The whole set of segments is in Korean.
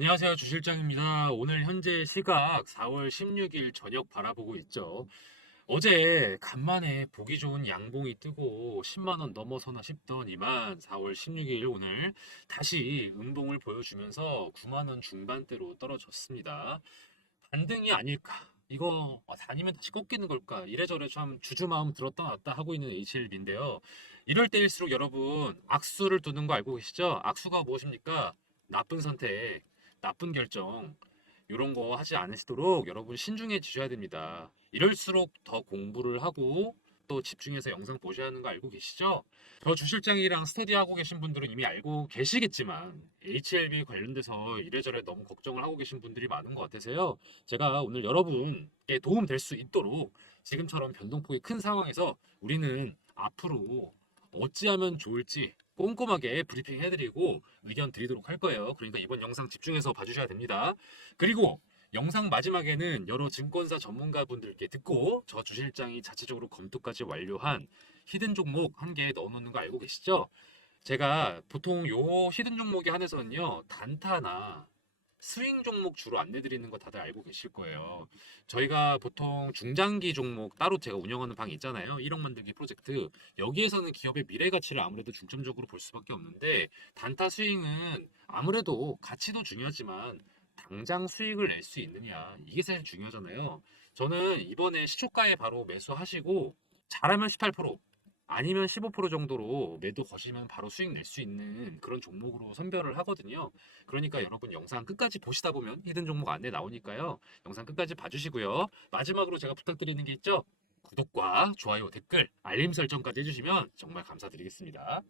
안녕하세요. 주실장입니다. 오늘 현재 시각 4월 16일 저녁 바라보고 있죠. 어제 간만에 보기 좋은 양봉이 뜨고 10만 원 넘어서나 싶더니만 4월 16일 오늘 다시 음봉을 보여주면서 9만 원 중반대로 떨어졌습니다. 반등이 아닐까? 이거 다니면 다시 꺾이는 걸까? 이래저래 참 주주 마음 들었다 놨다 하고 있는 HLB인데요. 이럴 때일수록 여러분 악수를 두는 거 알고 계시죠? 악수가 무엇입니까? 나쁜 선택, 나쁜 결정 이런 거 하지 않으시도록 여러분 신중해지셔야 됩니다. 이럴수록 더 공부를 하고 또 집중해서 영상 보셔야 하는 거 알고 계시죠? 저 주실장이랑 스터디하고 계신 분들은 이미 알고 계시겠지만 HLB 관련돼서 이래저래 너무 걱정을 하고 계신 분들이 많은 것 같아서요. 제가 오늘 여러분께 도움 될 수 있도록 지금처럼 변동폭이 큰 상황에서 우리는 앞으로 어찌하면 좋을지 꼼꼼하게 브리핑 해드리고 의견 드리도록 할 거예요. 그러니까 이번 영상 집중해서 봐주셔야 됩니다. 그리고 영상 마지막에는 여러 증권사 전문가분들께 듣고 저 주실장이 자체적으로 검토까지 완료한 히든 종목 한 개 넣어놓는 거 알고 계시죠? 제가 보통 요 히든 종목에 한해서는요 단타나 스윙 종목 주로 안내드리는 거 다들 알고 계실 거예요. 저희가 보통 중장기 종목 따로 제가 운영하는 방이 있잖아요. 1억 만들기 프로젝트. 여기에서는 기업의 미래 가치를 아무래도 중점적으로 볼 수밖에 없는데 단타 스윙은 아무래도 가치도 중요하지만 당장 수익을 낼 수 있느냐 이게 사실 중요하잖아요. 저는 이번에 시초가에 바로 매수하시고 잘하면 18%, 아니면 15% 정도로 매도 거시면 바로 수익 낼 수 있는 그런 종목으로 선별을 하거든요. 그러니까 여러분 영상 끝까지 보시다 보면 히든 종목 안내 나오니까요. 영상 끝까지 봐주시고요. 마지막으로 제가 부탁드리는 게 있죠. 구독과 좋아요, 댓글, 알림 설정까지 해주시면 정말 감사드리겠습니다.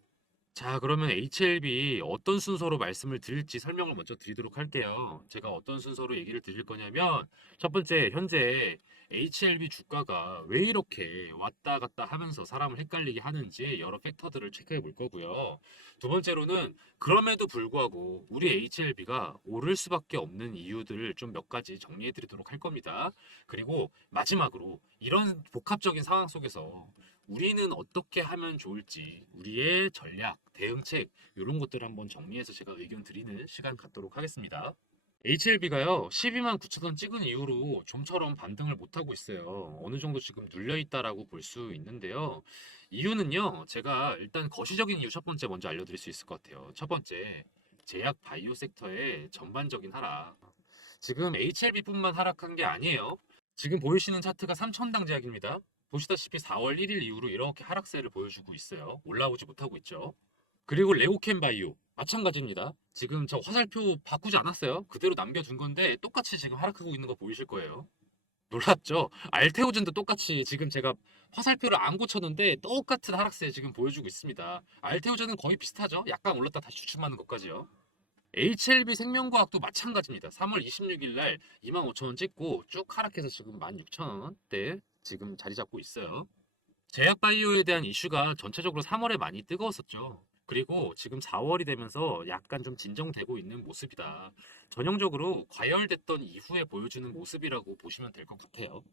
자, 그러면 HLB 어떤 순서로 말씀을 드릴지 설명을 먼저 드리도록 할게요. 제가 어떤 순서로 얘기를 드릴 거냐면, 첫 번째, 현재 HLB 주가가 왜 이렇게 왔다 갔다 하면서 사람을 헷갈리게 하는지 여러 팩터들을 체크해 볼 거고요. 두 번째로는, 그럼에도 불구하고 우리 HLB가 오를 수밖에 없는 이유들을 좀 몇 가지 정리해 드리도록 할 겁니다. 그리고 마지막으로, 이런 복합적인 상황 속에서 우리는 어떻게 하면 좋을지 우리의 전략, 대응책 이런 것들을 한번 정리해서 제가 의견 드리는 시간 갖도록 하겠습니다. HLB가요 12만 9천 원 찍은 이후로 좀처럼 반등을 못하고 있어요. 어느 정도 지금 눌려 있다라고 볼 수 있는데요. 이유는요, 제가 일단 거시적인 이유 첫 번째 먼저 알려드릴 수 있을 것 같아요. 첫 번째, 제약 바이오 섹터의 전반적인 하락. 지금 HLB뿐만 하락한 게 아니에요. 지금 보이시는 차트가 3천당 제약입니다. 보시다시피 4월 1일 이후로 이렇게 하락세를 보여주고 있어요. 올라오지 못하고 있죠. 그리고 레오캠 바이오 마찬가지입니다. 지금 저 화살표 바꾸지 않았어요. 그대로 남겨둔 건데 똑같이 지금 하락하고 있는 거 보이실 거예요. 놀랍죠? 알테오젠도 똑같이 지금 제가 화살표를 안 고쳤는데 똑같은 하락세 지금 보여주고 있습니다. 알테오젠은 거의 비슷하죠? 약간 올랐다 다시 주춤하는 것까지요. HLB 생명과학도 마찬가지입니다. 3월 26일 날 25,000원 찍고 쭉 하락해서 지금 16,000원대 지금 자리 잡고 있어요. 제약바이오에 대한 이슈가 전체적으로 3월에 많이 뜨거웠었죠. 그리고 지금 4월이 되면서 약간 좀 진정되고 있는 모습이다. 전형적으로 과열됐던 이후에 보여주는 모습이라고 보시면 될 것 같아요.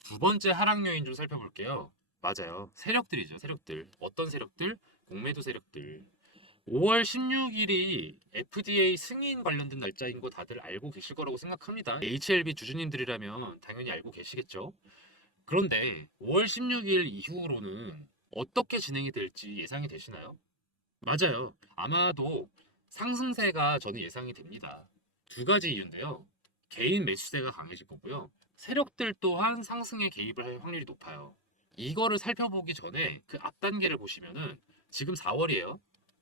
두 번째 하락 요인 좀 살펴볼게요. 맞아요. 세력들이죠, 세력들. 어떤 세력들? 공매도 세력들. 5월 16일이 FDA 승인 관련된 날짜인 거 다들 알고 계실 거라고 생각합니다. HLB 주주님들이라면 당연히 알고 계시겠죠. 그런데 5월 16일 이후로는 어떻게 진행이 될지 예상이 되시나요? 맞아요. 아마도 상승세가 저는 예상이 됩니다. 두 가지 이유인데요. 개인 매수세가 강해질 거고요. 세력들 또한 상승에 개입을 할 확률이 높아요. 이거를 살펴보기 전에 그 앞 단계를 보시면은 지금 4월이에요.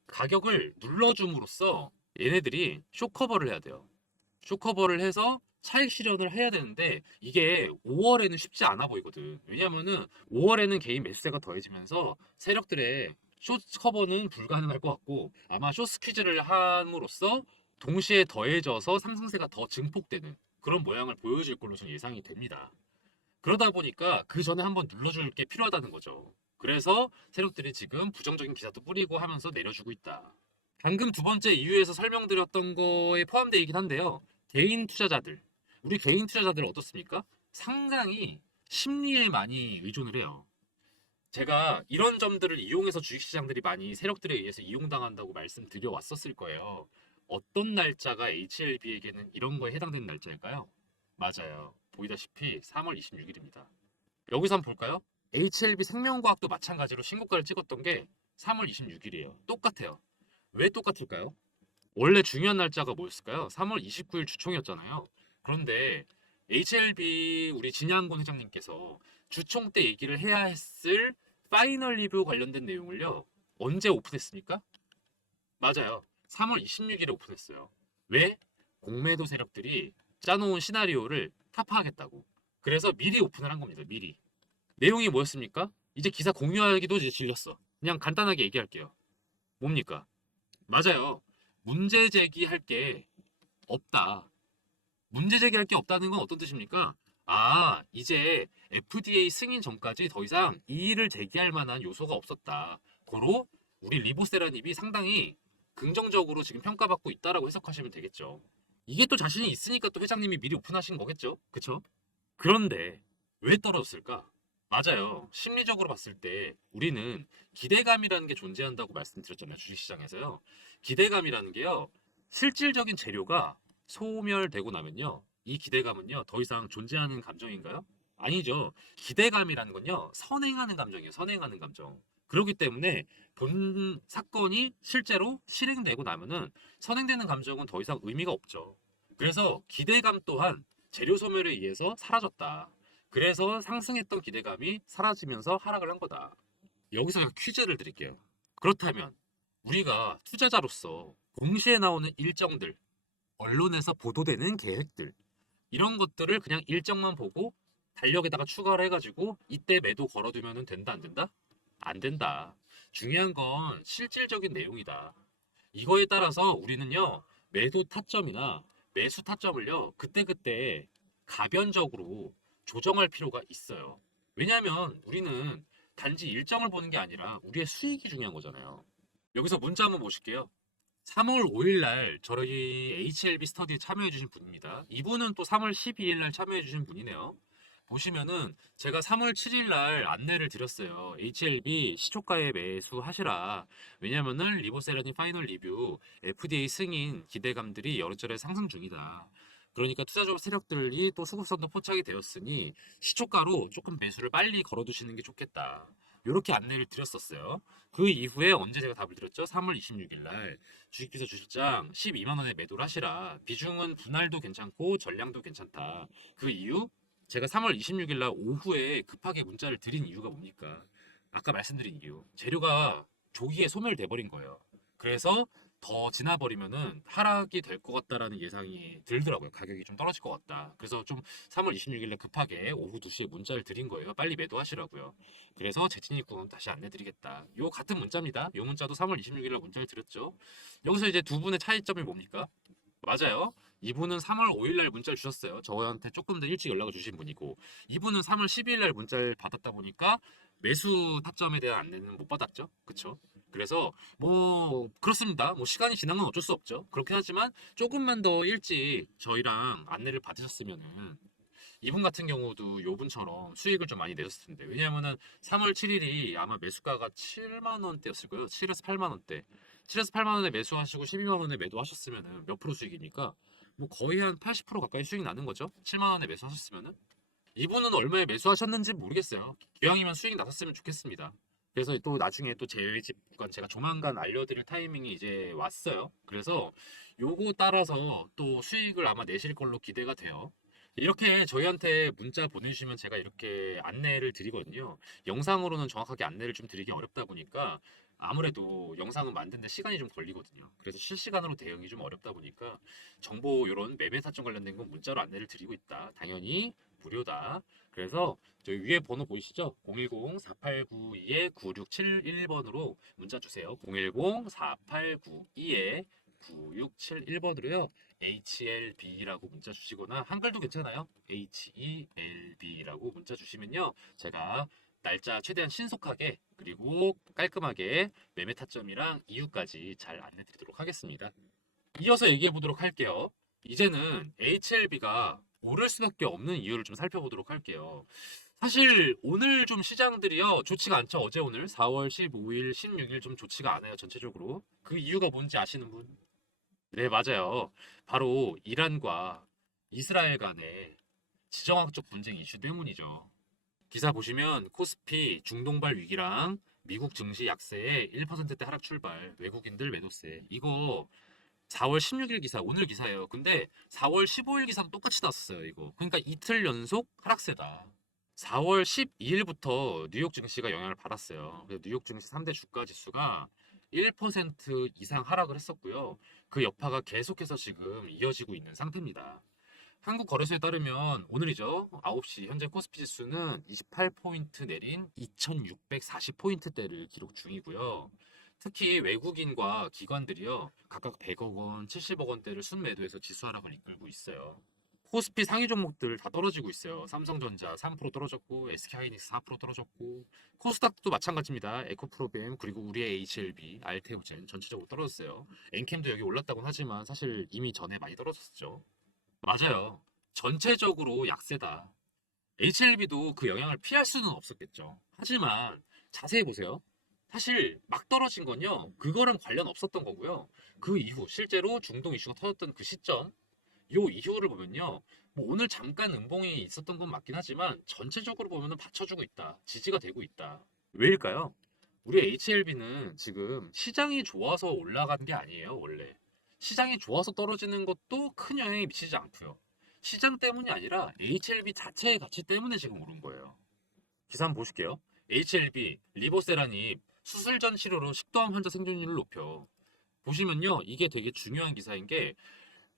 가격을 눌러줌으로써 얘네들이 쇼커버를 해야 돼요. 쇼커버를 해서 차익 실현을 해야 되는데 이게 5월에는 쉽지 않아 보이거든. 왜냐면은 5월에는 개인 매수세가 더해지면서 세력들의 숏 커버는 불가능할 것 같고 아마 숏 스퀴즈를 함으로써 동시에 더해져서 상승세가 더 증폭되는 그런 모양을 보여줄 걸로 좀 예상이 됩니다. 그러다 보니까 그 전에 한번 눌러줄 게 필요하다는 거죠. 그래서 세력들이 지금 부정적인 기사도 뿌리고 하면서 내려주고 있다. 방금 두 번째 이유에서 설명드렸던 거에 포함되어 있긴 한데요. 개인 투자자들, 우리 개인 투자자들 어떻습니까? 상당히 심리에 많이 의존을 해요. 제가 이런 점들을 이용해서 주식시장들이 많이 세력들에 의해서 이용당한다고 말씀드려 왔었을 거예요. 어떤 날짜가 HLB에게는 이런 거에 해당되는 날짜일까요? 맞아요. 보이다시피 3월 26일입니다. 여기서 한번 볼까요? HLB 생명과학도 마찬가지로 신고가를 찍었던 게 3월 26일이에요. 똑같아요. 왜 똑같을까요? 원래 중요한 날짜가 뭐였을까요? 3월 29일 주총이었잖아요. 그런데 HLB 우리 진양곤 회장님께서 주총 때 얘기를 해야 했을 파이널 리뷰 관련된 내용을요. 언제 오픈했습니까? 맞아요. 3월 26일에 오픈했어요. 왜? 공매도 세력들이 짜놓은 시나리오를 타파하겠다고. 그래서 미리 오픈을 한 겁니다. 미리. 내용이 뭐였습니까? 이제 기사 공유하기도 이제 질렸어. 그냥 간단하게 얘기할게요. 뭡니까? 맞아요. 문제 제기할 게 없다. 문제 제기할 게 없다는 건 어떤 뜻입니까? 아, 이제 FDA 승인 전까지 더 이상 이의를 제기할 만한 요소가 없었다. 고로 우리 리보세라닙이 상당히 긍정적으로 지금 평가받고 있다라고 해석하시면 되겠죠. 이게 또 자신이 있으니까 또 회장님이 미리 오픈하신 거겠죠? 그쵸? 그런데 왜 떨어졌을까? 맞아요. 심리적으로 봤을 때 우리는 기대감이라는 게 존재한다고 말씀드렸잖아요. 주식시장에서요. 기대감이라는 게요. 실질적인 재료가 소멸되고 나면요. 이 기대감은요. 더 이상 존재하는 감정인가요? 아니죠. 기대감이라는 건요. 선행하는 감정이에요. 선행하는 감정. 그렇기 때문에 본 사건이 실제로 실행되고 나면은 선행되는 감정은 더 이상 의미가 없죠. 그래서 기대감 또한 재료 소멸에 의해서 사라졌다. 그래서 상승했던 기대감이 사라지면서 하락을 한 거다. 여기서 제가 퀴즈를 드릴게요. 그렇다면 우리가 투자자로서 공시에 나오는 일정들, 언론에서 보도되는 계획들, 이런 것들을 그냥 일정만 보고 달력에다가 추가를 해가지고 이때 매도 걸어두면 된다, 안 된다? 안 된다. 중요한 건 실질적인 내용이다. 이거에 따라서 우리는요, 매도 타점이나 매수 타점을요, 그때그때 가변적으로 조정할 필요가 있어요. 왜냐하면 우리는 단지 일정을 보는 게 아니라 우리의 수익이 중요한 거잖아요. 여기서 문자 한번 보실게요. 3월 5일 날 저희 HLB 스터디에 참여해주신 분입니다. 이분은 또 3월 12일 날 참여해주신 분이네요. 보시면은 제가 3월 7일 날 안내를 드렸어요. HLB 시초가에 매수하시라. 왜냐면은 리보세라닌 파이널 리뷰 FDA 승인 기대감들이 여러차례 상승 중이다. 그러니까 투자적 세력들이 또 수급선도 포착이 되었으니 시초가로 조금 매수를 빨리 걸어두시는 게 좋겠다. 이렇게 안내를 드렸었어요. 그 이후에 언제 제가 답을 드렸죠? 3월 26일 날 주식비서 주식장 12만 원에 매도를 하시라. 비중은 분할도 괜찮고 전량도 괜찮다. 그 이유? 제가 3월 26일 날 오후에 급하게 문자를 드린 이유가 뭡니까? 아까 말씀드린 이유. 재료가 조기에 소멸돼 버린 거예요. 그래서 더 지나버리면은 하락이 될 것 같다라는 예상이 들더라고요. 가격이 좀 떨어질 것 같다. 그래서 좀 3월 26일에 급하게 오후 2시에 문자를 드린 거예요. 빨리 매도하시라고요. 그래서 재진입구는 다시 안내드리겠다. 요 같은 문자입니다. 요 문자도 3월 26일에 문자를 드렸죠. 여기서 이제 두 분의 차이점이 뭡니까? 맞아요. 이분은 3월 5일 날 문자를 주셨어요. 저한테 조금 더 일찍 연락을 주신 분이고, 이분은 3월 12일 날 문자를 받았다 보니까 매수 타점에 대한 안내는 못 받았죠. 그쵸? 그래서 뭐 그렇습니다. 뭐 시간이 지난 건 어쩔 수 없죠. 그렇긴 하지만 조금만 더 일찍 저희랑 안내를 받으셨으면은 이분 같은 경우도 요분처럼 수익을 좀 많이 내셨을 텐데. 왜냐면은 3월 7일이 아마 매수가가 7만 원대였을 거예요. 7에서 8만 원대. 7에서 8만 원에 매수하시고 12만 원에 매도하셨으면은 몇 프로 수익입니까? 뭐 거의 한 80% 가까이 수익 나는 거죠. 7만 원에 매수하셨으면은. 이분은 얼마에 매수하셨는지 모르겠어요. 기왕이면 수익 나셨으면 좋겠습니다. 그래서 또 나중에 또 재집 구간 제가 조만간 알려드릴 타이밍이 이제 왔어요. 그래서 요거 따라서 또 수익을 아마 내실 걸로 기대가 돼요. 이렇게 저희한테 문자 보내주시면 제가 이렇게 안내를 드리거든요. 영상으로는 정확하게 안내를 좀 드리기 어렵다 보니까 아무래도 영상은 만드는데 시간이 좀 걸리거든요. 그래서 실시간으로 대응이 좀 어렵다 보니까 정보 이런 매매 사정 관련된 건 문자로 안내를 드리고 있다. 당연히 무료다. 그래서 저희 위에 번호 보이시죠? 010-4892-9671번으로 문자 주세요. 010-4892-9671번으로요. HLB라고 문자 주시거나 한글도 괜찮아요. HELB라고 문자 주시면요. 제가 날짜 최대한 신속하게 그리고 깔끔하게 매매 타점이랑 이유까지 잘 안내 드리도록 하겠습니다. 이어서 얘기해 보도록 할게요. 이제는 HLB가 오를 수밖에 없는 이유를 좀 살펴보도록 할게요. 사실 오늘 좀 시장들이요 좋지가 않죠. 어제 오늘 4월 15일, 16일 좀 좋지가 않아요. 전체적으로. 그 이유가 뭔지 아시는 분? 네, 맞아요. 바로 이란과 이스라엘 간의 지정학적 분쟁 이슈 때문이죠. 기사 보시면 코스피 중동발 위기랑 미국 증시 약세에 1%대 하락 출발, 외국인들 매도세. 이거 4월 16일 기사, 오늘 기사예요. 근데 4월 15일 기사도 똑같이 났었어요, 이거. 그러니까 이틀 연속 하락세다. 4월 12일부터 뉴욕 증시가 영향을 받았어요. 그래서 뉴욕 증시 3대 주가 지수가 1% 이상 하락을 했었고요. 그 여파가 계속해서 지금 이어지고 있는 상태입니다. 한국거래소에 따르면 오늘이죠. 9시 현재 코스피 지수는 28포인트 내린 2640포인트대를 기록 중이고요. 특히 외국인과 기관들이요. 각각 100억 원, 70억 원대를 순매도해서 지수 하락을 이끌고 있어요. 코스피 상위 종목들 다 떨어지고 있어요. 삼성전자 3% 떨어졌고, SK하이닉스 4% 떨어졌고, 코스닥도 마찬가지입니다. 에코프로비엠 그리고 우리의 HLB, 알테오젠 전체적으로 떨어졌어요. 엔캠도 여기 올랐다고는 하지만 사실 이미 전에 많이 떨어졌죠. 맞아요. 전체적으로 약세다. HLB도 그 영향을 피할 수는 없었겠죠. 하지만 자세히 보세요. 사실 막 떨어진 건요. 그거랑 관련 없었던 거고요. 그 이후 실제로 중동 이슈가 터졌던 그 시점, 요 이후를 보면요. 뭐 오늘 잠깐 음봉이 있었던 건 맞긴 하지만 전체적으로 보면은 받쳐주고 있다. 지지가 되고 있다. 왜일까요? 우리 HLB는 지금 시장이 좋아서 올라간 게 아니에요, 원래. 시장이 좋아서 떨어지는 것도 큰 영향이 미치지 않고요. 시장 때문이 아니라 HLB 자체의 가치 때문에 지금 오른 거예요. 기사 한번 보실게요. HLB, 리보세라님, 수술 전 치료로 식도암 환자 생존율을 높여. 보시면요, 이게 되게 중요한 기사인 게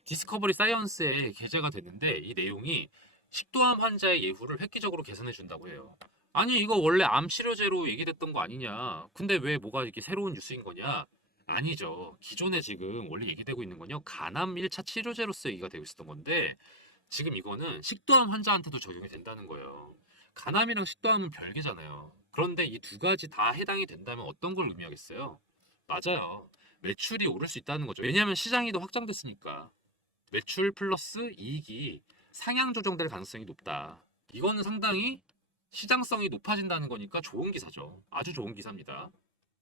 디스커버리 사이언스에 게재가 됐는데 이 내용이 식도암 환자의 예후를 획기적으로 개선해 준다고 해요. 아니 이거 원래 암 치료제로 얘기됐던 거 아니냐? 근데 왜 뭐가 이렇게 새로운 뉴스인 거냐? 아니죠. 기존에 지금 원래 얘기되고 있는 건요. 간암 1차 치료제로서 얘기가 되고 있었던 건데 지금 이거는 식도암 환자한테도 적용이 된다는 거예요. 간암이랑 식도암은 별개잖아요. 그런데 이 두 가지 다 해당이 된다면 어떤 걸 의미하겠어요? 맞아요. 매출이 오를 수 있다는 거죠. 왜냐하면 시장이 더 확장됐으니까. 매출 플러스 이익이 상향 조정될 가능성이 높다. 이거는 상당히 시장성이 높아진다는 거니까 좋은 기사죠. 아주 좋은 기사입니다.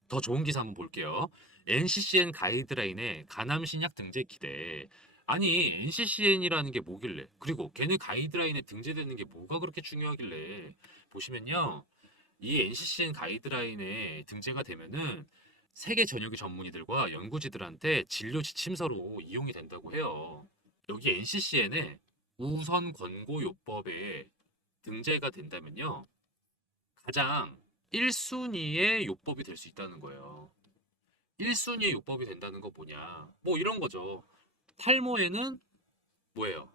더 좋은 기사 한번 볼게요. NCCN 가이드라인에 간암 신약 등재 기대. 아니 NCCN이라는 게 뭐길래? 그리고 걔네 가이드라인에 등재되는 게 뭐가 그렇게 중요하길래? 보시면요. 이 NCCN 가이드라인에 등재가 되면은 세계 전역의 전문의들과 연구지들한테 진료 지침서로 이용이 된다고 해요. 여기 NCCN에 우선 권고요법에 등재가 된다면요. 가장 1순위의 요법이 될 수 있다는 거예요. 1순위의 요법이 된다는 거 뭐냐? 뭐 이런 거죠. 탈모에는 뭐예요?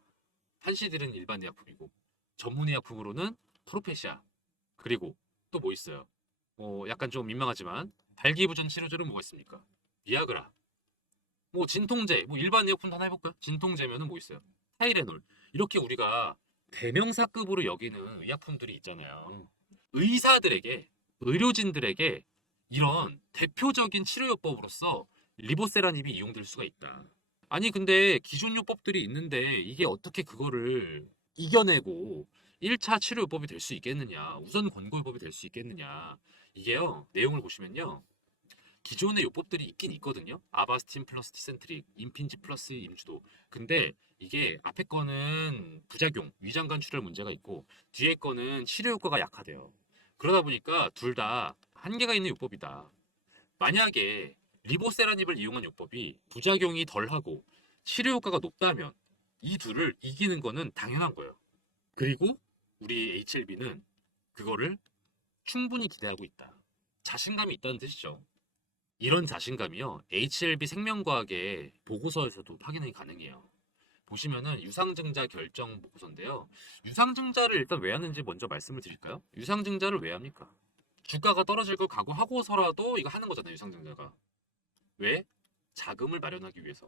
판시딜은 일반 의약품이고 전문 의약품으로는 프로페시아. 그리고 또 뭐 있어요? 약간 좀 민망하지만 발기부전 치료제는 뭐가 있습니까? 비아그라. 뭐 진통제, 뭐 일반 의약품 하나 해볼까요? 진통제면은 뭐 있어요? 타이레놀. 이렇게 우리가 대명사급으로 여기는 의약품들이 있잖아요. 의사들에게, 의료진들에게 이런 대표적인 치료요법으로서 리보세라닙이 이용될 수가 있다. 아니 근데 기존 요법들이 있는데 이게 어떻게 그거를 이겨내고 1차 치료요법이 될 수 있겠느냐, 우선 권고요법이 될 수 있겠느냐. 이게요, 내용을 보시면요. 기존의 요법들이 있긴 있거든요. 아바스틴 플러스 티센트릭, 임핀지 플러스 임주도. 근데 이게 앞에 거는 부작용, 위장 간출혈 문제가 있고 뒤에 거는 치료 효과가 약하대요. 그러다 보니까 둘 다 한계가 있는 요법이다. 만약에 리보세라닙을 이용한 요법이 부작용이 덜하고 치료 효과가 높다면 이 둘을 이기는 거는 당연한 거예요. 그리고 우리 HLB는 그거를 충분히 기대하고 있다. 자신감이 있다는 뜻이죠. 이런 자신감이요. HLB 생명과학의 보고서에서도 확인이 가능해요. 보시면은 유상증자 결정 보고서인데요. 유상증자를 일단 왜 하는지 먼저 말씀을 드릴까요? 유상증자를 왜 합니까? 주가가 떨어질 걸 각오하고서라도 이거 하는 거잖아요, 유상증자가. 왜? 자금을 마련하기 위해서.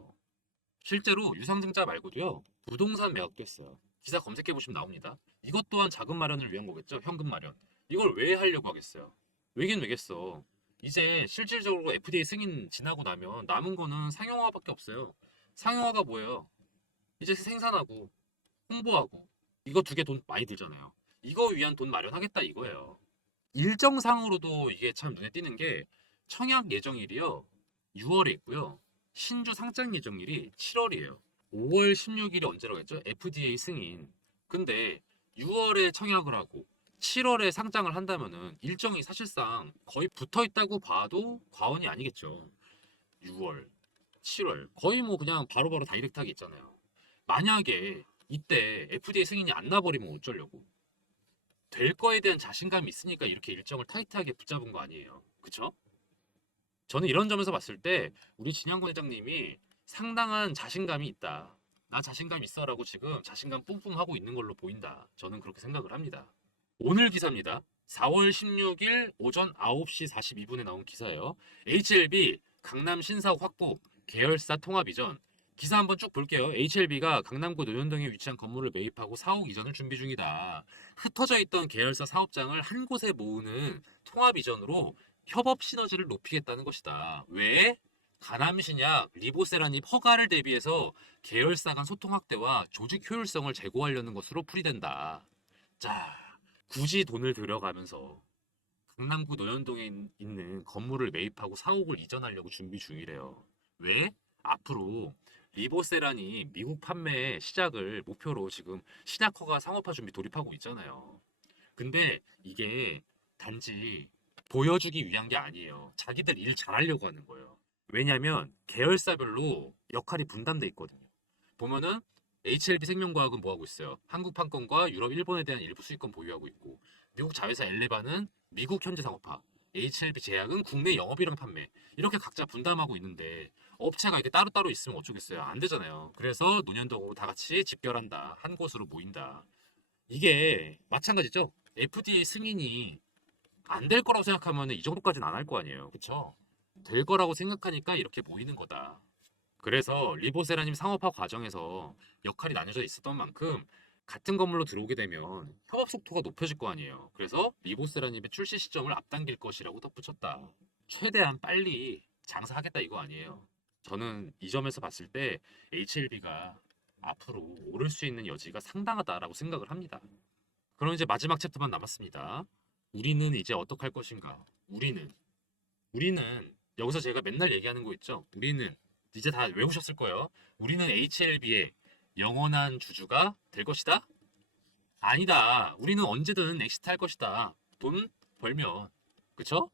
실제로 유상증자 말고도요, 부동산 매각도 했어요. 기사 검색해 보시면 나옵니다. 이것 또한 자금 마련을 위한 거겠죠? 현금 마련. 이걸 왜 하려고 하겠어요? 왜긴 왜겠어. 이제 실질적으로 FDA 승인 지나고 나면 남은 거는 상용화밖에 없어요. 상용화가 뭐예요? 이제 생산하고 홍보하고 이거 두 개 돈 많이 들잖아요. 이거 위한 돈 마련하겠다 이거예요. 일정상으로도 이게 참 눈에 띄는 게 청약 예정일이요. 6월에 있고요. 신주 상장 예정일이 7월이에요. 5월 16일이 언제라고 했죠? FDA 승인. 근데 6월에 청약을 하고 7월에 상장을 한다면은 일정이 사실상 거의 붙어 있다고 봐도 과언이 아니겠죠. 6월, 7월 거의 뭐 그냥 바로바로 다이렉트하게 있잖아요. 만약에 이때 FDA 승인이 안 나버리면 어쩌려고? 될 거에 대한 자신감이 있으니까 이렇게 일정을 타이트하게 붙잡은 거 아니에요. 그쵸? 저는 이런 점에서 봤을 때 우리 진양권 회장님이 상당한 자신감이 있다. 나 자신감 있어라고 지금 자신감 뿜뿜 하고 있는 걸로 보인다. 저는 그렇게 생각을 합니다. 오늘 기사입니다. 4월 16일 오전 9시 42분에 나온 기사예요. HLB 강남 신사옥 확보 계열사 통합 이전. 기사 한번 쭉 볼게요. HLB가 강남구 논현동에 위치한 건물을 매입하고 사옥 이전을 준비 중이다. 흩어져 있던 계열사 사업장을 한 곳에 모으는 통합 이전으로 협업 시너지를 높이겠다는 것이다. 왜? 가남신약, 리보세라닙 허가를 대비해서 계열사 간 소통 확대와 조직 효율성을 제고하려는 것으로 풀이된다. 자, 굳이 돈을 들여가면서 강남구 논현동에 있는 건물을 매입하고 사옥을 이전하려고 준비 중이래요. 왜? 앞으로 리보세란이 미국 판매 시작을 목표로 지금 신약 허가 상업화 준비 돌입하고 있잖아요. 근데 이게 단지 보여주기 위한 게 아니에요. 자기들 일 잘하려고 하는 거예요. 왜냐면 계열사별로 역할이 분담돼 있거든요. 보면은 HLB 생명과학은 뭐 하고 있어요? 한국 판권과 유럽, 일본에 대한 일부 수익권 보유하고 있고, 미국 자회사 엘레바는 미국 현지 상업화, HLB 제약은 국내 영업이랑 판매, 이렇게 각자 분담하고 있는데 업체가 이렇게 따로따로 있으면 어쩌겠어요? 안 되잖아요. 그래서 논현동으로 다 같이 집결한다. 한 곳으로 모인다. 이게 마찬가지죠. FDA 승인이 안 될 거라고 생각하면 이 정도까지는 안 할 거 아니에요. 그쵸? 될 거라고 생각하니까 이렇게 모이는 거다. 그래서 리보세라님 상업화 과정에서 역할이 나뉘어져 있었던 만큼 같은 건물로 들어오게 되면 협업 속도가 높아질 거 아니에요. 그래서 리보세라님의 출시 시점을 앞당길 것이라고 덧붙였다. 최대한 빨리 장사하겠다 이거 아니에요. 저는 이 점에서 봤을 때 HLB가 앞으로 오를 수 있는 여지가 상당하다라고 생각을 합니다. 그럼 이제 마지막 챕터만 남았습니다. 우리는 이제 어떻게 할 것인가? 우리는 여기서 제가 맨날 얘기하는 거 있죠? 우리는 이제 다 외우셨을 거예요. 우리는 HLB의 영원한 주주가 될 것이다? 아니다. 우리는 언제든 엑시트 할 것이다. 돈 벌면. 그쵸?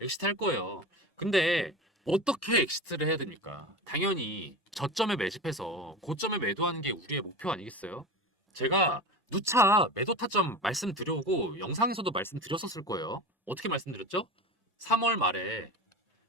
엑시트 할 거예요. 근데 어떻게 엑시트를 해야 됩니까? 당연히 저점에 매집해서 고점에 매도하는 게 우리의 목표 아니겠어요? 제가 누차 매도 타점 말씀드려오고 영상에서도 말씀드렸었을 거예요. 어떻게 말씀드렸죠? 3월 말에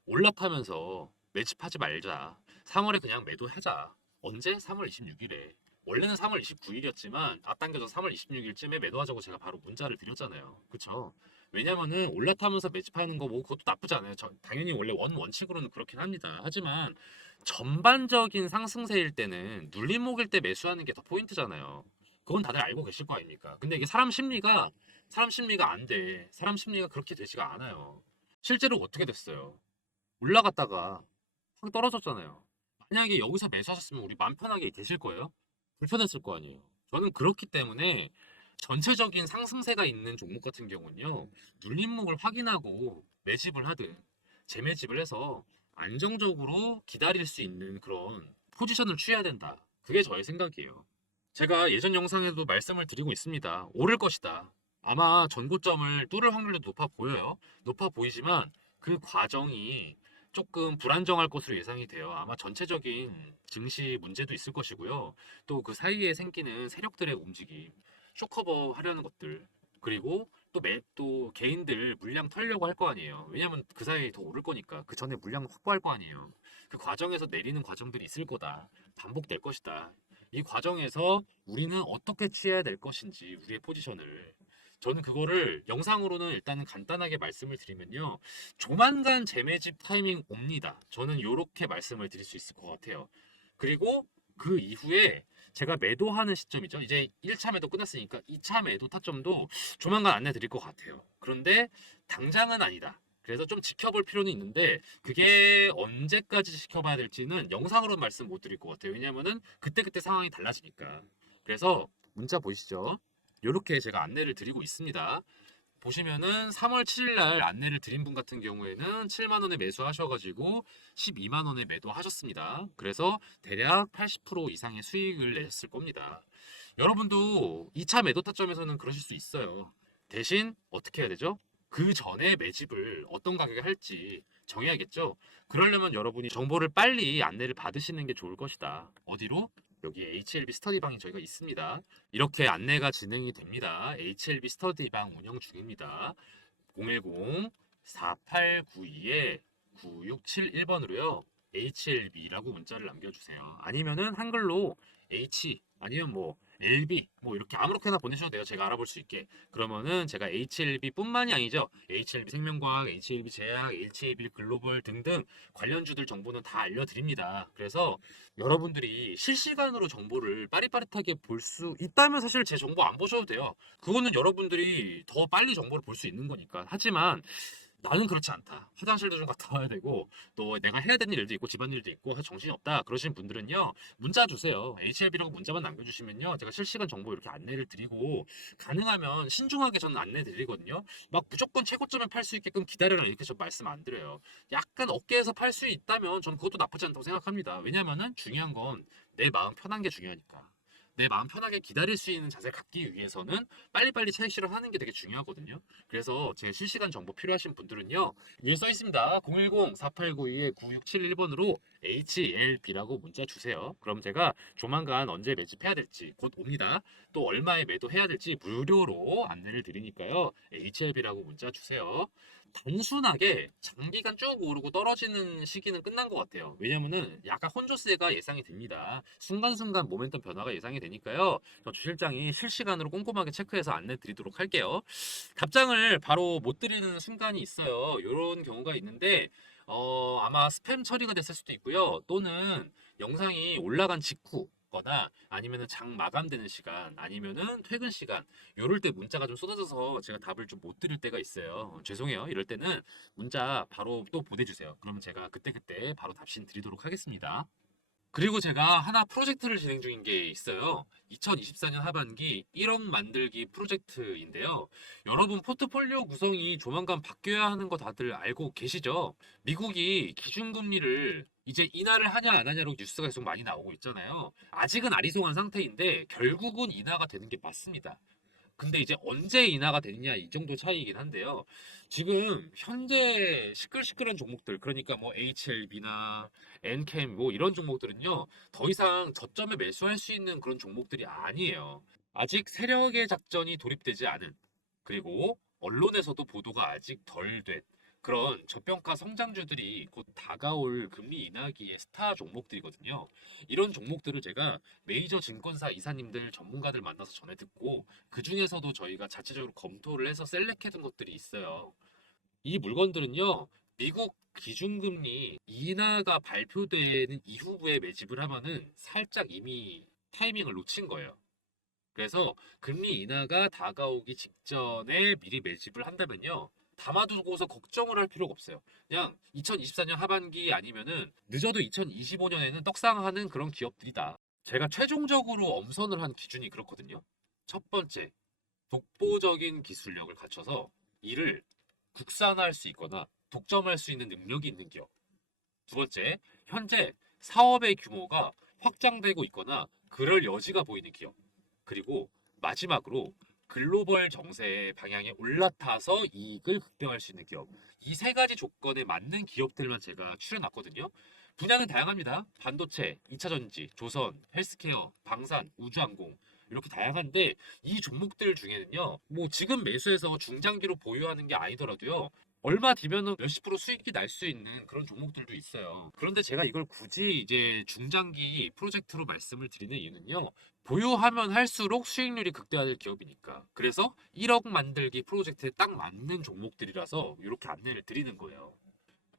올라타면서 매집하지 말자. 3월에 그냥 매도하자. 언제? 3월 26일에. 원래는 3월 29일이었지만 앞당겨서 3월 26일쯤에 매도하자고 제가 바로 문자를 드렸잖아요. 그쵸? 왜냐면은 올라타면서 매집하는 거 뭐 그것도 나쁘지 않아요. 당연히 원래 원칙으로는 그렇긴 합니다. 하지만 전반적인 상승세일 때는 눌림목일 때 매수하는 게 더 포인트잖아요. 그건 다들 알고 계실 거 아닙니까? 근데 이게 사람 심리가 안 돼. 사람 심리가 그렇게 되지가 않아요. 실제로 어떻게 됐어요? 올라갔다가 확 떨어졌잖아요. 만약에 여기서 매수하셨으면 우리 맘 편하게 계실 거예요? 불편했을 거 아니에요. 저는 그렇기 때문에 전체적인 상승세가 있는 종목 같은 경우는요, 눌림목을 확인하고 매집을 하든 재매집을 해서 안정적으로 기다릴 수 있는 그런 포지션을 취해야 된다. 그게 저의 생각이에요. 제가 예전 영상에도 말씀을 드리고 있습니다. 오를 것이다. 아마 전고점을 뚫을 확률도 높아 보여요. 높아 보이지만 그 과정이 조금 불안정할 것으로 예상이 돼요. 아마 전체적인 증시 문제도 있을 것이고요. 또 그 사이에 생기는 세력들의 움직임, 쇼커버 하려는 것들, 그리고 또 개인들 물량 털려고 할 거 아니에요. 왜냐면 그 사이에 더 오를 거니까. 그 전에 물량 확보할 거 아니에요. 그 과정에서 내리는 과정들이 있을 거다. 반복될 것이다. 이 과정에서 우리는 어떻게 취해야 될 것인지 우리의 포지션을 저는 그거를 영상으로는 일단은 간단하게 말씀을 드리면요. 조만간 재매집 타이밍 옵니다. 저는 이렇게 말씀을 드릴 수 있을 것 같아요. 그리고 그 이후에 제가 매도하는 시점이죠. 이제 1차 매도 끝났으니까 2차 매도 타점도 조만간 안내 드릴 것 같아요. 그런데 당장은 아니다. 그래서 좀 지켜볼 필요는 있는데 그게 언제까지 지켜봐야 될지는 영상으로 말씀 못 드릴 것 같아요. 왜냐면은 그때그때 상황이 달라지니까. 그래서 문자 보이시죠? 이렇게 제가 안내를 드리고 있습니다. 보시면은 3월 7일 날 안내를 드린 분 같은 경우에는 7만 원에 매수하셔가지고 12만 원에 매도하셨습니다. 그래서 대략 80% 이상의 수익을 내셨을 겁니다. 여러분도 2차 매도 타점에서는 그러실 수 있어요. 대신 어떻게 해야 되죠? 그 전에 매집을 어떤 가격에 할지 정해야겠죠? 그러려면 여러분이 정보를 빨리 안내를 받으시는 게 좋을 것이다. 어디로? 여기 HLB 스터디방이 저희가 있습니다. 이렇게 안내가 진행이 됩니다. HLB 스터디방 운영 중입니다. 010-4892-9671번으로요. HLB라고 문자를 남겨주세요. 아니면은 한글로 H 아니면 뭐 LB 뭐 이렇게 아무렇게나 보내셔도 돼요. 제가 알아볼 수 있게. 그러면은 제가 HLB뿐만이 아니죠. HLB 생명과학, HLB 제약, HLB 글로벌 등등 관련주들 정보는 다 알려드립니다. 그래서 여러분들이 실시간으로 정보를 빠릿빠릿하게 볼 수 있다면 사실 제 정보 안 보셔도 돼요. 그거는 여러분들이 더 빨리 정보를 볼 수 있는 거니까. 하지만 나는 그렇지 않다. 화장실도 좀 갔다 와야 되고 또 내가 해야 되는 일도 있고 집안일도 있고 정신이 없다. 그러신 분들은요. 문자 주세요. HLB라고 문자만 남겨주시면요. 제가 실시간 정보 이렇게 안내를 드리고 가능하면 신중하게 저는 안내 드리거든요. 막 무조건 최고점에 팔 수 있게끔 기다려라 이렇게 저 말씀 안 드려요. 약간 어깨에서 팔 수 있다면 저는 그것도 나쁘지 않다고 생각합니다. 왜냐면은 중요한 건 내 마음 편한 게 중요하니까. 내 마음 편하게 기다릴 수 있는 자세를 갖기 위해서는 빨리빨리 차익 실현하는 게 되게 중요하거든요. 그래서 제 실시간 정보 필요하신 분들은요. 위에 써 있습니다. 010-4892-9671번으로 HLB라고 문자 주세요. 그럼 제가 조만간 언제 매집해야 될지 곧 옵니다. 또 얼마에 매도해야 될지 무료로 안내를 드리니까요. HLB라고 문자 주세요. 단순하게 장기간 쭉 오르고 떨어지는 시기는 끝난 것 같아요. 왜냐면은 약간 혼조세가 예상이 됩니다. 순간순간 모멘텀 변화가 예상이 되니까요. 저 주실장이 실시간으로 꼼꼼하게 체크해서 안내 드리도록 할게요. 답장을 바로 못 드리는 순간이 있어요. 이런 경우가 있는데 아마 스팸 처리가 됐을 수도 있고요. 또는 영상이 올라간 직후거나 아니면은 장 마감되는 시간 아니면은 퇴근 시간 요럴 때 문자가 좀 쏟아져서 제가 답을 좀 못 드릴 때가 있어요. 죄송해요. 이럴 때는 문자 바로 또 보내주세요. 그러면 제가 그때그때 바로 답신 드리도록 하겠습니다. 그리고 제가 하나 프로젝트를 진행 중인 게 있어요. 2024년 하반기 1억 만들기 프로젝트인데요. 여러분 포트폴리오 구성이 조만간 바뀌어야 하는 거 다들 알고 계시죠? 미국이 기준금리를 이제 인하를 하냐 안 하냐로 뉴스가 계속 많이 나오고 있잖아요. 아직은 아리송한 상태인데 결국은 인하가 되는 게 맞습니다. 근데 이제 언제 인하가 되느냐 이 정도 차이이긴 한데요. 지금 현재 시끌시끌한 종목들 그러니까 뭐 HLB나 엔캠 뭐 이런 종목들은요. 더 이상 저점에 매수할 수 있는 그런 종목들이 아니에요. 아직 세력의 작전이 돌입되지 않은 그리고 언론에서도 보도가 아직 덜 된 그런 저평가 성장주들이 곧 다가올 금리 인하기의 스타 종목들이거든요. 이런 종목들을 제가 메이저 증권사 이사님들 전문가들 만나서 전해 듣고 그 중에서도 저희가 자체적으로 검토를 해서 셀렉해둔 것들이 있어요. 이 물건들은요, 미국 기준금리 인하가 발표되는 이후부에 매집을 하면은 살짝 이미 타이밍을 놓친 거예요. 그래서 금리 인하가 다가오기 직전에 미리 매집을 한다면요. 담아두고서 걱정을 할 필요가 없어요. 그냥 2024년 하반기 아니면은 늦어도 2025년에는 떡상하는 그런 기업들이다. 제가 최종적으로 엄선을 한 기준이 그렇거든요. 첫 번째, 독보적인 기술력을 갖춰서 이를 국산화할 수 있거나 독점할 수 있는 능력이 있는 기업. 두 번째, 현재 사업의 규모가 확장되고 있거나 그럴 여지가 보이는 기업. 그리고 마지막으로 글로벌 정세의 방향에 올라타서 이익을 극대화할 수 있는 기업. 이 세 가지 조건에 맞는 기업들만 제가 추려놨거든요. 분야는 다양합니다. 반도체, 2차 전지, 조선, 헬스케어, 방산, 우주항공 이렇게 다양한데 이 종목들 중에는요. 뭐 지금 매수해서 중장기로 보유하는 게 아니더라도요. 얼마 뒤면은 몇십 프로 수익이 날 수 있는 그런 종목들도 있어요. 그런데 제가 이걸 굳이 이제 중장기 프로젝트로 말씀을 드리는 이유는요. 보유하면 할수록 수익률이 극대화될 기업이니까. 그래서 1억 만들기 프로젝트에 딱 맞는 종목들이라서 이렇게 안내를 드리는 거예요.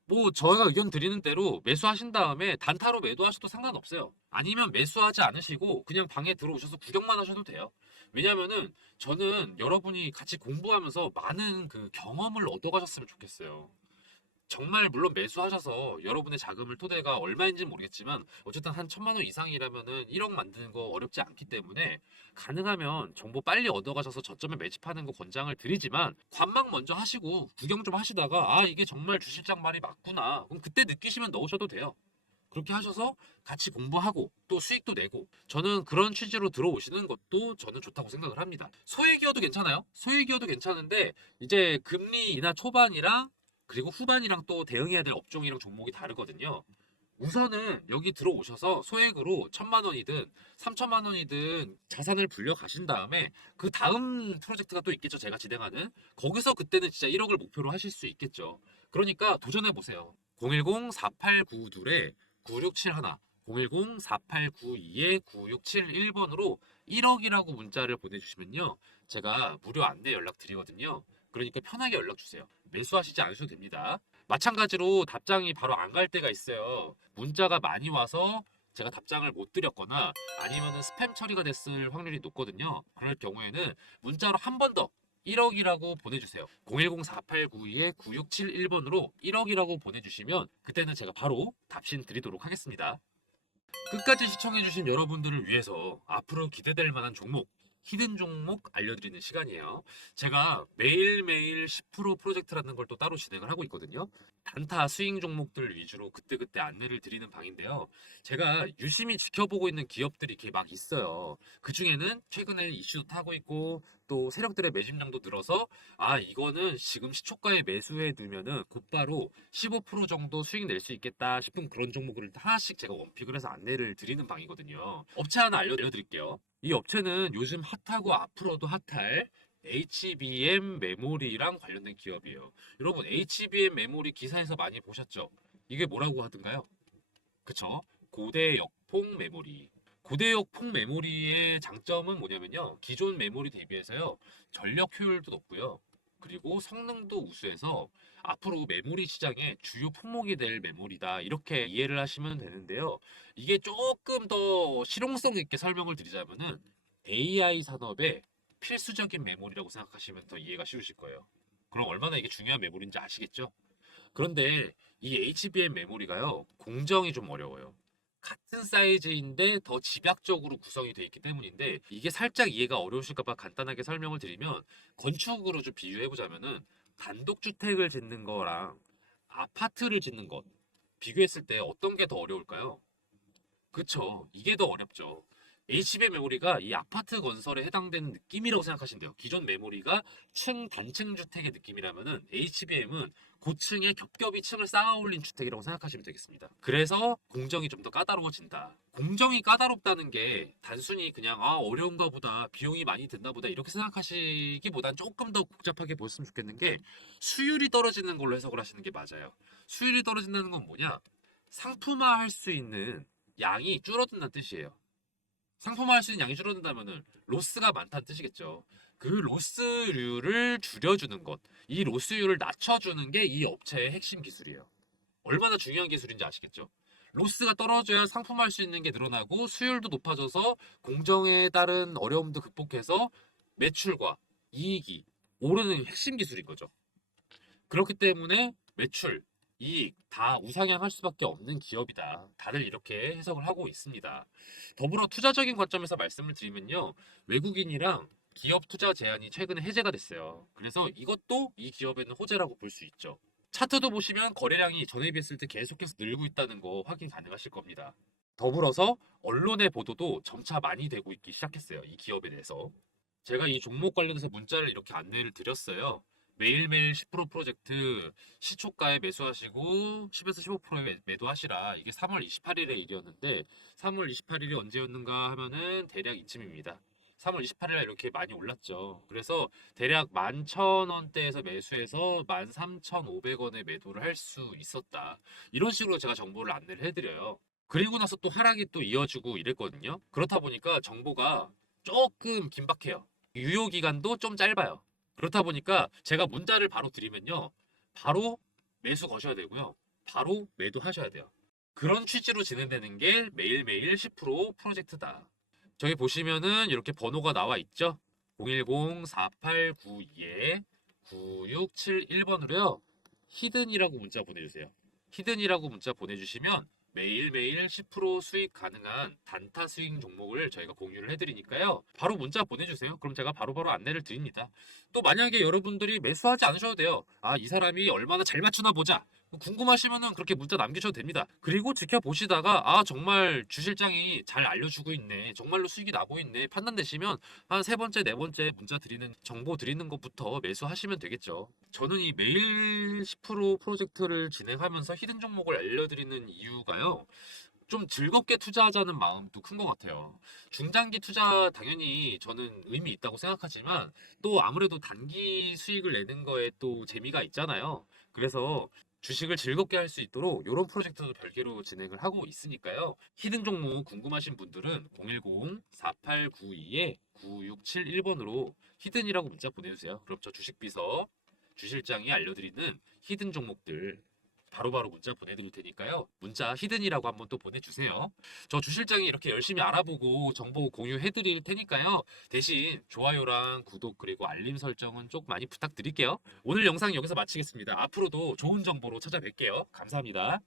뭐 저희가 의견 드리는 대로 매수하신 다음에 단타로 매도하셔도 상관없어요. 아니면 매수하지 않으시고 그냥 방에 들어오셔서 구경만 하셔도 돼요. 왜냐면은 저는 여러분이 같이 공부하면서 많은 그 경험을 얻어가셨으면 좋겠어요. 정말 물론 매수하셔서 여러분의 자금을 토대가 얼마인지는 모르겠지만 어쨌든 한 1,000만 원 이상이라면은 1억 만드는 거 어렵지 않기 때문에 가능하면 정보 빨리 얻어가셔서 저점에 매집하는 거 권장을 드리지만 관망 먼저 하시고 구경 좀 하시다가 아 이게 정말 주실장 말이 맞구나 그럼 그때 느끼시면 넣으셔도 돼요. 그렇게 하셔서 같이 공부하고 또 수익도 내고 저는 그런 취지로 들어오시는 것도 저는 좋다고 생각을 합니다. 소액이어도 괜찮아요. 소액이어도 괜찮은데 이제 금리 인하 초반이랑 그리고 후반이랑 또 대응해야 될 업종이랑 종목이 다르거든요. 우선은 여기 들어오셔서 소액으로 1,000만 원이든 3,000만 원이든 자산을 불려 가신 다음에 그 다음 프로젝트가 또 있겠죠. 제가 진행하는. 거기서 그때는 진짜 1억을 목표로 하실 수 있겠죠. 그러니까 도전해 보세요. 010-4892-9671 010-4892-9671번으로 1억이라고 문자를 보내주시면요. 제가 무료 안내 연락 드리거든요. 그러니까 편하게 연락 주세요. 매수하시지 않으셔도 됩니다. 마찬가지로 답장이 바로 안 갈 때가 있어요. 문자가 많이 와서 제가 답장을 못 드렸거나 아니면은 스팸 처리가 됐을 확률이 높거든요. 그럴 경우에는 문자로 한 번 더 1억이라고 보내주세요. 010-4892-9671번으로 1억이라고 보내주시면 그때는 제가 바로 답신 드리도록 하겠습니다. 끝까지 시청해주신 여러분들을 위해서 앞으로 기대될 만한 종목, 히든 종목 알려드리는 시간이에요. 제가 매일매일 10% 프로젝트라는 걸 또 따로 진행을 하고 있거든요. 단타 스윙 종목들 위주로 그때그때 안내를 드리는 방인데요. 제가 유심히 지켜보고 있는 기업들이 이렇게 막 있어요. 그 중에는 최근에 이슈도 타고 있고 또 세력들의 매집량도 늘어서 아 이거는 지금 시초가에 매수해 두면은 곧바로 15% 정도 수익 낼 수 있겠다 싶은 그런 종목을 하나씩 제가 원픽을 해서 안내를 드리는 방이거든요. 업체 하나 알려드릴게요. 이 업체는 요즘 핫하고 앞으로도 핫할 HBM 메모리랑 관련된 기업이에요. 여러분 HBM 메모리 기사에서 많이 보셨죠? 이게 뭐라고 하던가요? 그쵸? 고대역폭 메모리. 고대역폭 메모리의 장점은 뭐냐면요. 기존 메모리 대비해서요. 전력 효율도 높고요. 그리고 성능도 우수해서 앞으로 메모리 시장의 주요 품목이 될 메모리다. 이렇게 이해를 하시면 되는데요. 이게 조금 더 실용성 있게 설명을 드리자면은 AI 산업의 필수적인 메모리라고 생각하시면 더 이해가 쉬우실 거예요. 그럼 얼마나 이게 중요한 메모리인지 아시겠죠? 그런데 이 HBM 메모리가요, 공정이 좀 어려워요. 같은 사이즈인데 더 집약적으로 구성이 되어 있기 때문인데 이게 살짝 이해가 어려우실까봐 간단하게 설명을 드리면 건축으로 좀 비유해 보자면은 단독주택을 짓는 거랑 아파트를 짓는 것 비교했을 때 어떤 게 더 어려울까요? 그쵸. 이게 더 어렵죠. HBM 메모리가 이 아파트 건설에 해당되는 느낌이라고 생각하시면 돼요. 기존 메모리가 단층 주택의 느낌이라면은 HBM은 고층에 겹겹이 층을 쌓아 올린 주택이라고 생각하시면 되겠습니다. 그래서 공정이 좀 더 까다로워진다. 공정이 까다롭다는 게 단순히 그냥 아 어려운가 보다 비용이 많이 든다 보다 이렇게 생각하시기보단 조금 더 복잡하게 보셨으면 좋겠는 게 수율이 떨어지는 걸로 해석을 하시는 게 맞아요. 수율이 떨어진다는 건 뭐냐? 상품화할 수 있는 양이 줄어든다는 뜻이에요. 상품화할 수 있는 양이 줄어든다면은 로스가 많다는 뜻이겠죠. 그 로스율을 줄여주는 것, 이 로스율을 낮춰주는 게 이 업체의 핵심 기술이에요. 얼마나 중요한 기술인지 아시겠죠? 로스가 떨어져야 상품화할 수 있는 게 늘어나고 수율도 높아져서 공정에 따른 어려움도 극복해서 매출과 이익이 오르는 핵심 기술인 거죠. 그렇기 때문에 매출, 이익 다 우상향할 수밖에 없는 기업이다. 다들 이렇게 해석을 하고 있습니다. 더불어 투자적인 관점에서 말씀을 드리면요. 외국인이랑 기업 투자 제한이 최근에 해제가 됐어요. 그래서 이것도 이 기업에는 호재라고 볼 수 있죠. 차트도 보시면 거래량이 전에 비했을 때 계속해서 늘고 있다는 거 확인 가능하실 겁니다. 더불어서 언론의 보도도 점차 많이 되고 있기 시작했어요. 이 기업에 대해서. 제가 이 종목 관련해서 문자를 이렇게 안내를 드렸어요. 매일매일 10% 프로젝트 시초가에 매수하시고 10에서 15%에 매도하시라. 이게 3월 28일의 일이었는데 3월 28일이 언제였는가 하면은 대략 이쯤입니다. 3월 28일 날 이렇게 많이 올랐죠. 그래서 대략 11,000원대에서 매수해서 13,500원에 매도를 할 수 있었다. 이런 식으로 제가 정보를 안내를 해드려요. 그리고 나서 또 하락이 또 이어지고 이랬거든요. 그렇다 보니까 정보가 조금 긴박해요. 유효 기간도 좀 짧아요. 그렇다 보니까 제가 문자를 바로 드리면요. 바로 매수 거셔야 되고요. 바로 매도하셔야 돼요. 그런 취지로 진행되는 게 매일매일 10% 프로젝트다. 저기 보시면은 이렇게 번호가 나와 있죠. 010-4892-9671번으로요. 히든이라고 문자 보내주세요. 히든이라고 문자 보내주시면 매일매일 10% 수익 가능한 단타 스윙 종목을 저희가 공유를 해드리니까요. 바로 문자 보내주세요. 그럼 제가 바로바로 안내를 드립니다. 또 만약에 여러분들이 매수하지 않으셔도 돼요. 아, 이 사람이 얼마나 잘 맞추나 보자. 궁금하시면은 그렇게 문자 남기셔도 됩니다. 그리고 지켜보시다가 아, 정말 주 실장이 잘 알려주고 있네. 정말로 수익이 나고 있네. 판단되시면 한 세 번째, 네 번째 문자 드리는 정보 드리는 것부터 매수하시면 되겠죠. 저는 이 매일 10% 프로젝트를 진행하면서 히든 종목을 알려드리는 이유가요. 좀 즐겁게 투자하자는 마음도 큰 것 같아요. 중장기 투자 당연히 저는 의미 있다고 생각하지만 또 아무래도 단기 수익을 내는 거에 또 재미가 있잖아요. 그래서 주식을 즐겁게 할 수 있도록 이런 프로젝트도 별개로 진행을 하고 있으니까요. 히든 종목 궁금하신 분들은 010-4892-9671번으로 히든이라고 문자 보내주세요. 그럼 저 주식비서 주실장이 알려드리는 히든 종목들 바로바로 문자 보내드릴 테니까요. 문자 히든이라고 한번 또 보내주세요. 저 주실장이 이렇게 열심히 알아보고 정보 공유해드릴 테니까요. 대신 좋아요랑 구독 그리고 알림 설정은 좀 많이 부탁드릴게요. 오늘 영상 여기서 마치겠습니다. 앞으로도 좋은 정보로 찾아뵐게요. 감사합니다.